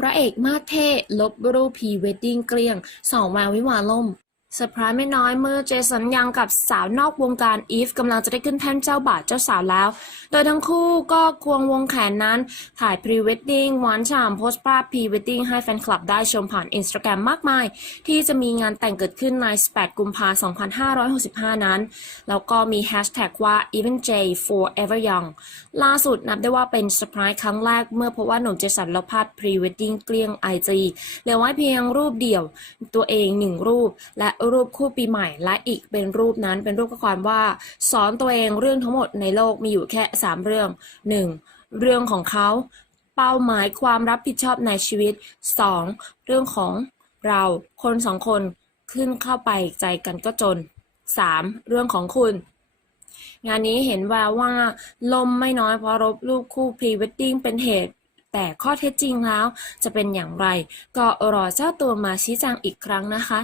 พระเอกมาสเท่ลบรูปพีเวดดิ้งเกลี้ยงสองวันวิวาล่ม เซอร์ไพรส์ไม่น้อยเมื่อเจสันยังกับสาวนอกวงการอีฟกำลังจะได้ขึ้นแท่นเจ้าบ่าวเจ้าสาวแล้ว โดยทั้งคู่ก็ควงวงแขนนั้น ถ่ายพรีเวดดิ้งหวานฉ่ำโพสต์ภาพพรีเวดดิ้งให้แฟนคลับได้ชมผ่านอินสตาแกรมมากมาย ที่จะมีงานแต่งเกิดขึ้นใน 18 กุมภาพันธ์2565 นั้น แล้วก็มีแฮชแท็กว่า even J forever young ล่าสุดนับได้ว่าเป็นเซอร์ไพรส์ครั้งแรกเมื่อพบว่าหนุ่มเจสันลบภาพพรีเวดดิ้งเกลี้ยงไอจีเหลือไว้เพียงรูปเดียวตัวเองหนึ่งรูปและรูปคู่ปีใหม่ และอีกเป็นรูปนั้นเป็นรูปข้อความว่า สอนตัวเองเรื่องทั้งหมดในโลกมีอยู่แค่ 3 เรื่อง 1. เรื่องของเขาเป้าหมายความรับผิดชอบในชีวิต 2. เรื่องของเราคนสองคนขึ้นเข้าไปใจกันก็จน 3. เรื่องของคุณ งานนี้เห็นแววว่าลมไม่น้อยเพราะรบรูปคู่พรีเวดดิ้งเป็นเหตุ แต่ข้อเท็จจริงแล้วจะเป็นอย่างไร ก็รอเจ้าตัวมาชี้แจงอีกครั้งนะคะ